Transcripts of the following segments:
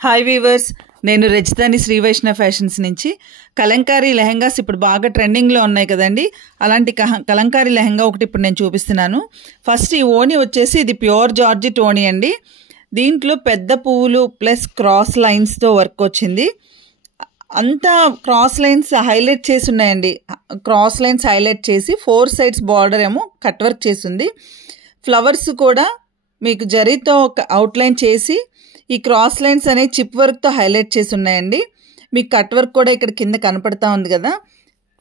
Hi weavers, నేను రజితాని Shri Vaishnav fashions నుంచి కలంకారీ లెహంగాస్ ఇప్పుడు బాగా ట్రెండింగ్లో ఉన్నాయి కదండి. అలాంటి కలంకారీ లెహంగా ఒకటి ఇప్పుడు నేను చూపిస్తున్నాను. ఫస్ట్ ఈ ఓణి వచ్చేసి ఇది ప్యూర్ జార్జెట్ ఓణి అండి. దీంట్లో పెద్ద పువ్వులు ప్లస్ క్రాస్ లైన్స్తో వర్క్ వచ్చింది. అంతా క్రాస్ లైన్స్ హైలైట్ చేసి ఉన్నాయండి. క్రాస్ లైన్స్ హైలైట్ చేసి 4 సైడ్స్ బార్డర్ ఏమో కట్ వర్క్ చేసింది. ఫ్లవర్స్ కూడా మీకు జరీతో అవుట్లైన్ చేసి ఈ క్రాస్ లైన్స్ అనేవి చిప్ వర్క్తో హైలైట్ చేసి ఉన్నాయండి. మీకు కట్ వర్క్ కూడా ఇక్కడ కింద కనపడతా ఉంది కదా,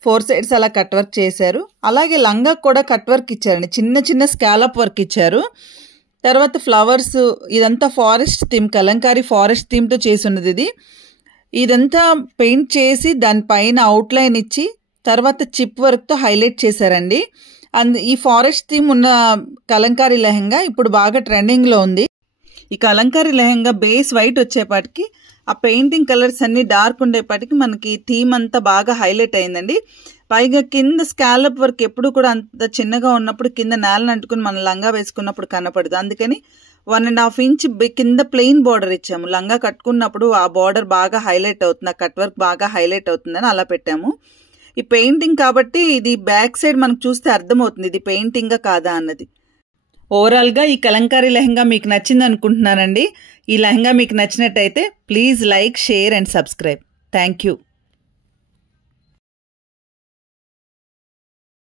4 సైడ్స్ అలా కట్ వర్క్ చేశారు. అలాగే లంగా కూడా కట్ వర్క్ ఇచ్చారండి, చిన్న చిన్న స్కాలప్ వర్క్ ఇచ్చారు. తర్వాత ఫ్లవర్స్, ఇదంతా ఫారెస్ట్ థీమ్, కలంకారీ ఫారెస్ట్ థీమ్తో చేసి ఉన్నది. ఇదంతా పెయింట్ చేసి దానిపైన అవుట్లైన్ ఇచ్చి తర్వాత చిప్ వర్క్తో హైలైట్ చేశారండి. ఈ ఫారెస్ట్ థీమ్ ఉన్న కలంకారీ లెహంగా ఇప్పుడు బాగా ట్రెండింగ్లో ఉంది. ఈ కలంకారీ లెహంగా బేస్ వైట్ వచ్చేపాటికి ఆ పెయింటింగ్ కలర్స్ అన్ని డార్క్ ఉండేపాటికి మనకి థీమ్ అంతా బాగా హైలైట్ అయిందండి. పైగా కింద స్కాలప్ వర్క్ ఎప్పుడు కూడా అంత చిన్నగా ఉన్నప్పుడు కింద నేలను అంటుకుని మనం లంగా వేసుకున్నప్పుడు కనపడదు. అందుకని 1.5 ఇంచ్ కింద ప్లెయిన్ బార్డర్ ఇచ్చాము. లంగా కట్టుకున్నప్పుడు ఆ బార్డర్ బాగా హైలైట్ అవుతుంది, ఆ కట్ వర్క్ బాగా హైలైట్ అవుతుందని అలా పెట్టాము. ఈ పెయింటింగ్ కాబట్టి ఇది బ్యాక్ సైడ్ మనకు చూస్తే అర్థమవుతుంది ఇది పెయింటింగా కాదా అన్నది. ఓవరాల్గా ఈ కలంకారీ లెహంగా మీకు నచ్చింది అనుకుంటున్నానండి. ఈ లెహంగా మీకు నచ్చినట్టయితే please like, share and subscribe. Thank you.